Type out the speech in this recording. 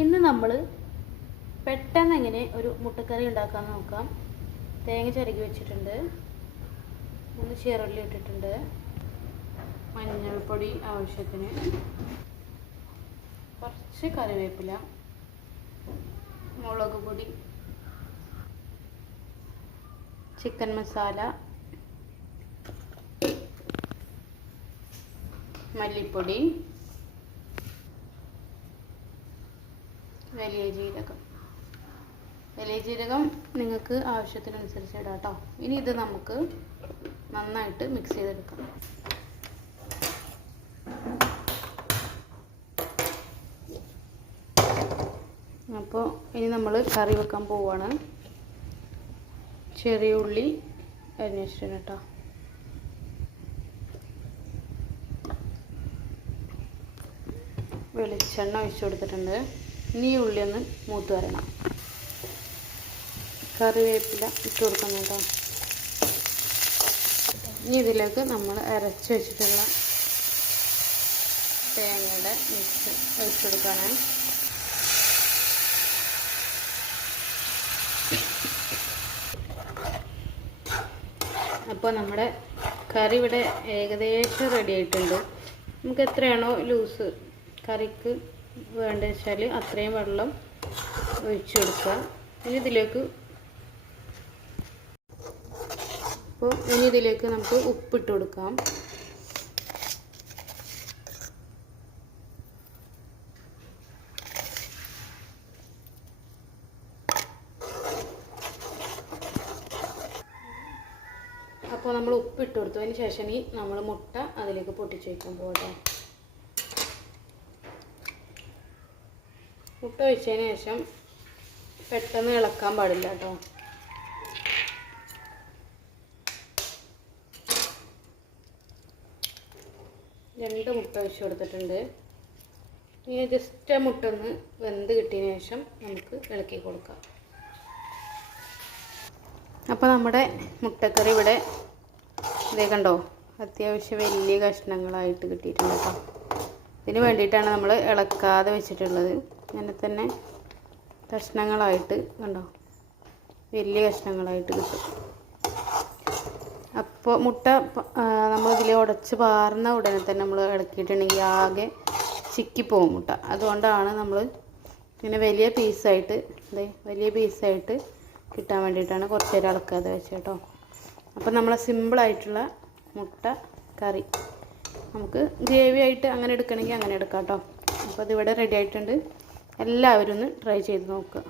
ഇന്ന് നമ്മൾ പെട്ടെന്ന് എങ്ങനെ ഒരു മുട്ടക്കറി ഉണ്ടാക്കാൻ നോക്കാം. തേങ്ങ ചിരകി വെച്ചിട്ടുണ്ട്, 3 ചീരുള്ളി ഇട്ടിട്ടുണ്ട്, മഞ്ഞൾപ്പൊടി ആവശ്യത്തിന്, കുറച്ച് കറിവേപ്പില, മുളക് പൊടി, ചിക്കൻ മസാല, മല്ലിപ്പൊടി, വലിയ ജീരകം നിങ്ങൾക്ക് ആവശ്യത്തിനനുസരിച്ച് ഇടാം കേട്ടോ. ഇനി ഇത് നമുക്ക് നന്നായിട്ട് മിക്സ് ചെയ്തെടുക്കാം. അപ്പോൾ ഇനി നമ്മൾ കറി വെക്കാൻ പോവുകയാണ്. ചെറിയ ഉള്ളി അരിഞ്ഞിട്ടുണ്ട് കേട്ടോ. വെളിച്ചെണ്ണ ഒഴിച്ചു കൊടുത്തിട്ടുണ്ട്. ഇനി ഈ ഉള്ളി ഒന്ന് മൂത്ത് വരണം. കറിവേപ്പില ഇട്ട് കൊടുക്കണം കേട്ടോ. ഇനി ഇതിലേക്ക് നമ്മൾ അരച്ച് വെച്ചിട്ടുള്ള തേങ്ങയുടെ മിക്സ് ഒഴിച്ചു കൊടുക്കണം. അപ്പോൾ നമ്മുടെ കറി ഇവിടെ ഏകദേശം റെഡി ആയിട്ടുണ്ട്. നമുക്ക് എത്രയാണോ ലൂസ് കറിക്ക് വേണ്ടത് വെച്ചാൽ അത്രയും വെള്ളം ഒഴിച്ചു കൊടുക്കുക. ഇനി ഇതിലേക്ക് നമുക്ക് ഉപ്പിട്ട് കൊടുക്കാം. അപ്പോൾ നമ്മൾ ഉപ്പിട്ട് കൊടുത്തതിന് ശേഷം ഈ നമ്മൾ മുട്ട അതിലേക്ക് പൊട്ടിച്ച് വയ്ക്കാൻ പോകട്ടെ. മുട്ട ഒഴിച്ചതിന് ശേഷം പെട്ടെന്ന് ഇളക്കാൻ പാടില്ല കേട്ടോ. രണ്ട് മുട്ട ഒഴിച്ച് കൊടുത്തിട്ടുണ്ട്. ഇനി ജസ്റ്റ് മുട്ട ഒന്ന് വെന്ത് കിട്ടിയതിന് ശേഷം നമുക്ക് ഇളക്കി കൊടുക്കാം. അപ്പോൾ നമ്മുടെ മുട്ടക്കറി ഇവിടെ ഇതേ കണ്ടോ, അത്യാവശ്യം വലിയ കഷ്ണങ്ങളായിട്ട് കിട്ടിയിട്ടുണ്ട് കേട്ടോ. ഇതിന് വേണ്ടിയിട്ടാണ് നമ്മൾ ഇളക്കാതെ വെച്ചിട്ടുള്ളത്. അങ്ങനെ തന്നെ കഷ്ണങ്ങളായിട്ട് കണ്ടോ, വലിയ കഷ്ണങ്ങളായിട്ട് കിട്ടും. അപ്പോൾ മുട്ട നമ്മളിതിൽ ഉടച്ച് പാർന്ന ഉടനെ തന്നെ നമ്മൾ ഇളക്കിയിട്ടുണ്ടെങ്കിൽ ആകെ ചിക്കിപ്പോവും മുട്ട. അതുകൊണ്ടാണ് നമ്മൾ ഇങ്ങനെ വലിയ പീസായിട്ട് കിട്ടാൻ വേണ്ടിയിട്ടാണ് കുറച്ച് നേരം ഇളക്കാതെ വെച്ചത് കേട്ടോ. അപ്പോൾ നമ്മളെ സിമ്പിളായിട്ടുള്ള മുട്ട കറി നമുക്ക് ഗ്രേവി ആയിട്ട് അങ്ങനെ എടുക്കണമെങ്കിൽ അങ്ങനെ എടുക്കാം കേട്ടോ. അപ്പോൾ അതിവിടെ റെഡി ആയിട്ടുണ്ട്. എല്ലാവരും ഒന്ന് ട്രൈ ചെയ്ത് നോക്കുക.